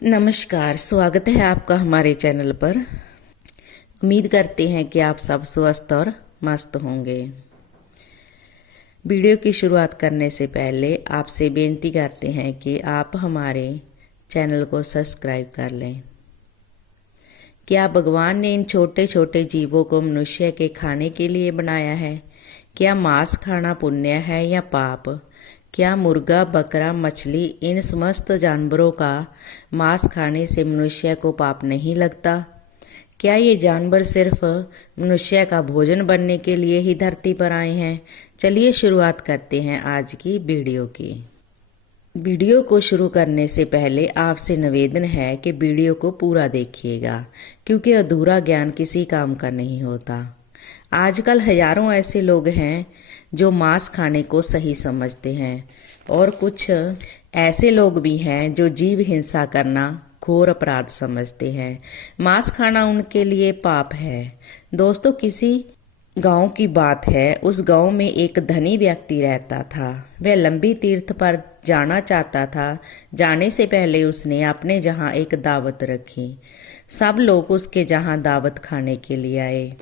नमस्कार, स्वागत है आपका हमारे चैनल पर। उम्मीद करते हैं कि आप सब स्वस्थ और मस्त होंगे। वीडियो की शुरुआत करने से पहले आपसे बेनती करते हैं कि आप हमारे चैनल को सब्सक्राइब कर लें। क्या भगवान ने इन छोटे छोटे जीवों को मनुष्य के खाने के लिए बनाया है? क्या मांस खाना पुण्य है या पाप? क्या मुर्गा, बकरा, मछली, इन समस्त जानवरों का मांस खाने से मनुष्य को पाप नहीं लगता? क्या ये जानवर सिर्फ मनुष्य का भोजन बनने के लिए ही धरती पर आए हैं? चलिए शुरुआत करते हैं आज की वीडियो की। वीडियो को शुरू करने से पहले आपसे निवेदन है कि वीडियो को पूरा देखिएगा, क्योंकि अधूरा ज्ञान किसी काम का नहीं होता। आजकल हजारों ऐसे लोग हैं जो मांस खाने को सही समझते हैं, और कुछ ऐसे लोग भी हैं जो जीव हिंसा करना घोर अपराध समझते हैं। मांस खाना उनके लिए पाप है। दोस्तों, किसी गांव की बात है। उस गांव में एक धनी व्यक्ति रहता था। वह लंबी तीर्थ पर जाना चाहता था। जाने से पहले उसने अपने जहां एक दावत रखी। सब लोग उसके जहां दावत खाने के लिए आए।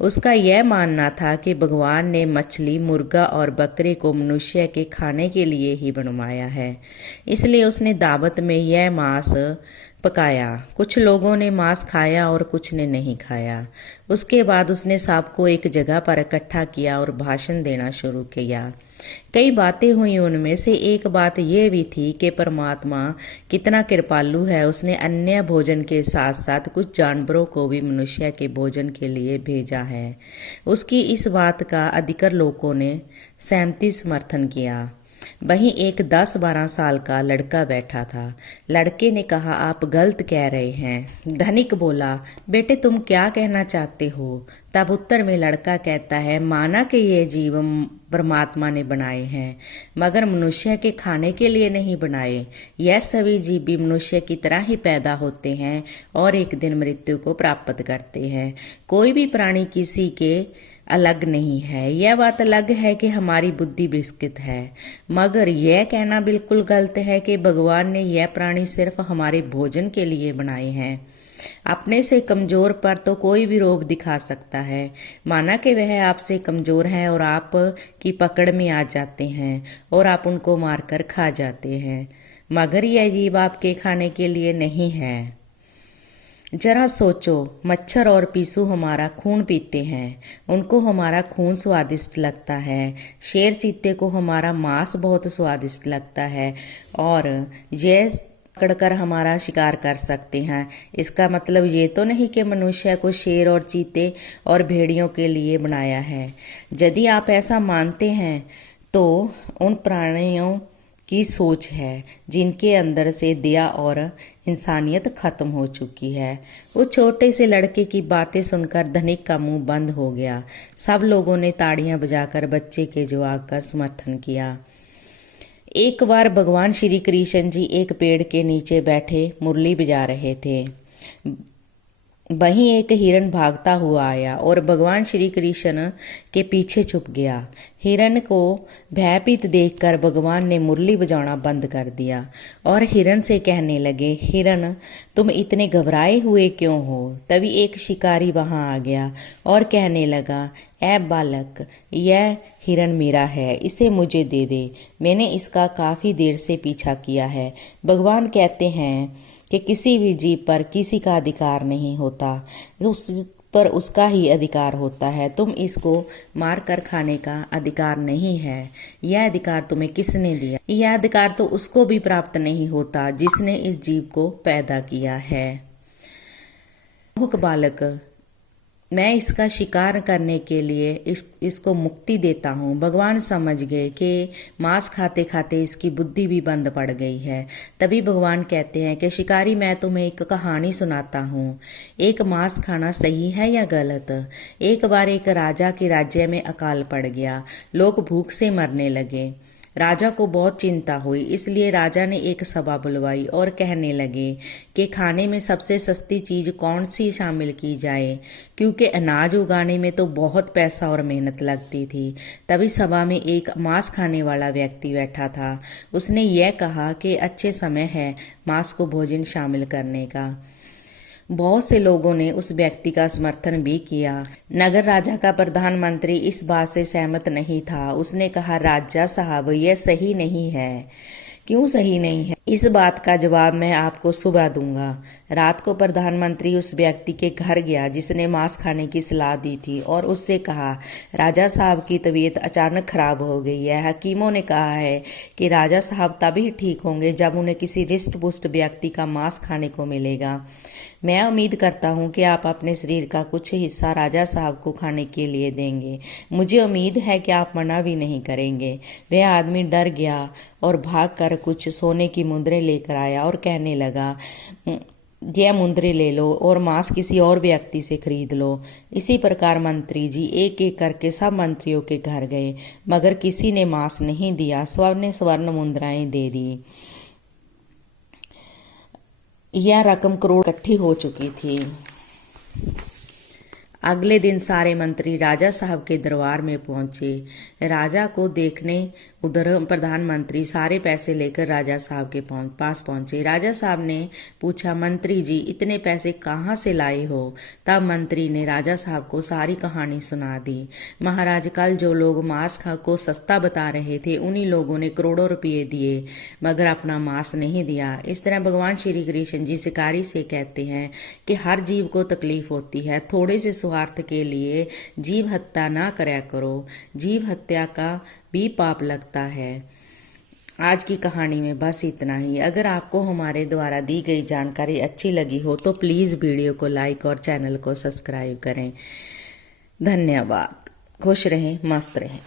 उसका यह मानना था कि भगवान ने मछली, मुर्गा और बकरे को मनुष्य के खाने के लिए ही बनवाया है, इसलिए उसने दावत में यह मांस पकाया। कुछ लोगों ने मांस खाया और कुछ ने नहीं खाया। उसके बाद उसने सबको एक जगह पर इकट्ठा किया और भाषण देना शुरू किया। कई बातें हुई। उनमें से एक बात यह भी थी कि परमात्मा कितना कृपालु है। उसने अन्य भोजन के साथ साथ कुछ जानवरों को भी मनुष्य के भोजन के लिए भेजा है। उसकी इस बात का अधिकतर लोगों ने सहमति समर्थन किया। वहीं एक 10-12 साल का लड़का बैठा था। लड़के ने कहा, आप गलत कह रहे हैं। धनिक बोला, बेटे तुम क्या कहना चाहते हो? तब उत्तर में लड़का कहता है, माना कि ये जीव परमात्मा ने बनाए हैं, मगर मनुष्य के खाने के लिए नहीं बनाए। यह सभी जीव भी मनुष्य की तरह ही पैदा होते हैं और एक दिन मृत्यु को प्राप्त करते हैं। कोई भी प्राणी किसी के अलग नहीं है। यह बात अलग है कि हमारी बुद्धि विकसित है, मगर यह कहना बिल्कुल गलत है कि भगवान ने यह प्राणी सिर्फ हमारे भोजन के लिए बनाए हैं। अपने से कमजोर पर तो कोई भी रोब दिखा सकता है। माना कि वह आपसे कमजोर हैं और आप की पकड़ में आ जाते हैं और आप उनको मारकर खा जाते हैं, मगर यह जीव आपके खाने के लिए नहीं है। जरा सोचो, मच्छर और पीसू हमारा खून पीते हैं, उनको हमारा खून स्वादिष्ट लगता है। शेर चीते को हमारा मांस बहुत स्वादिष्ट लगता है और यह पकड़कर हमारा शिकार कर सकते हैं। इसका मतलब ये तो नहीं कि मनुष्य को शेर और चीते और भेड़ियों के लिए बनाया है। यदि आप ऐसा मानते हैं तो उन प्राणियों की सोच है जिनके अंदर से दया और इंसानियत खत्म हो चुकी है। उस छोटे से लड़के की बातें सुनकर धनिक का मुंह बंद हो गया। सब लोगों ने ताड़ियां बजाकर बच्चे के जवाब का समर्थन किया। एक बार भगवान श्री कृष्ण जी एक पेड़ के नीचे बैठे मुरली बजा रहे थे। वहीं एक हिरण भागता हुआ आया और भगवान श्री कृष्ण के पीछे छुप गया। हिरण को भयभीत देखकर भगवान ने मुरली बजाना बंद कर दिया और हिरण से कहने लगे, हिरण तुम इतने घबराए हुए क्यों हो? तभी एक शिकारी वहां आ गया और कहने लगा, ऐ बालक, यह हिरण मेरा है, इसे मुझे दे दे। मैंने इसका काफी देर से पीछा किया है। भगवान कहते हैं कि किसी भी जीव पर किसी का अधिकार नहीं होता, उस पर उसका ही अधिकार होता है। तुम इसको मार कर खाने का अधिकार नहीं है। यह अधिकार तुम्हें किसने दिया? यह अधिकार तो उसको भी प्राप्त नहीं होता जिसने इस जीव को पैदा किया है। मूर्ख बालक, मैं इसका शिकार करने के लिए इसको मुक्ति देता हूँ। भगवान समझ गए कि मांस खाते खाते इसकी बुद्धि भी बंद पड़ गई है। तभी भगवान कहते हैं कि शिकारी, मैं तुम्हें एक कहानी सुनाता हूँ। एक मांस खाना सही है या गलत? एक बार एक राजा के राज्य में अकाल पड़ गया। लोग भूख से मरने लगे। राजा को बहुत चिंता हुई, इसलिए राजा ने एक सभा बुलवाई और कहने लगे कि खाने में सबसे सस्ती चीज कौन सी शामिल की जाए, क्योंकि अनाज उगाने में तो बहुत पैसा और मेहनत लगती थी। तभी सभा में एक मांस खाने वाला व्यक्ति बैठा था। उसने यह कहा कि अच्छे समय है मांस को भोजन शामिल करने का। बहुत से लोगों ने उस व्यक्ति का समर्थन भी किया। नगर राजा का प्रधानमंत्री इस बात से सहमत नहीं था। उसने कहा, राजा साहब, यह सही नहीं है। क्यों सही नहीं है? इस बात का जवाब मैं आपको सुबह दूंगा। रात को प्रधानमंत्री उस व्यक्ति के घर गया जिसने मांस खाने की सलाह दी थी और उससे कहा, राजा साहब की तबीयत अचानक खराब हो गई है। हकीमों ने कहा है कि राजा साहब तभी ठीक होंगे जब उन्हें किसी रिष्ट पुष्ट व्यक्ति का मांस खाने को मिलेगा। मैं उम्मीद करता हूं कि आप अपने शरीर का कुछ हिस्सा राजा साहब को खाने के लिए देंगे। मुझे उम्मीद है कि आप मना भी नहीं करेंगे। वह आदमी डर गया और भागकर कुछ सोने की मुद्रें लेकर आया और कहने लगा, यह मुद्रें ले लो और मांस किसी और व्यक्ति से खरीद लो। इसी प्रकार मंत्री जी एक एक करके सब मंत्रियों के घर गए, मगर किसी ने मांस नहीं दिया। सब ने स्वर्ण मुद्राएं दे दी। यह रकम करोड़ इकट्ठी हो चुकी थी। अगले दिन सारे मंत्री राजा साहब के दरबार में पहुंचे। राजा को देखने उधर प्रधानमंत्री सारे पैसे लेकर राजा साहब के पास पहुंचे। राजा साहब ने पूछा, मंत्री जी इतने पैसे कहाँ से लाए हो? तब मंत्री ने राजा साहब को सारी कहानी सुना दी। महाराज, कल जो लोग मांस को सस्ता बता रहे थे उन्हीं लोगों ने करोड़ों रुपये दिए मगर अपना मांस नहीं दिया। इस तरह भगवान श्री कृष्ण जी शिकारी से कहते हैं कि हर जीव को तकलीफ होती है। थोड़े से स्वार्थ के लिए जीव हत्या ना करया करो। जीव हत्या का भी पाप लगता है। आज की कहानी में बस इतना ही। अगर आपको हमारे द्वारा दी गई जानकारी अच्छी लगी हो तो प्लीज़ वीडियो को लाइक और चैनल को सब्सक्राइब करें। धन्यवाद। खुश रहें, मस्त रहें।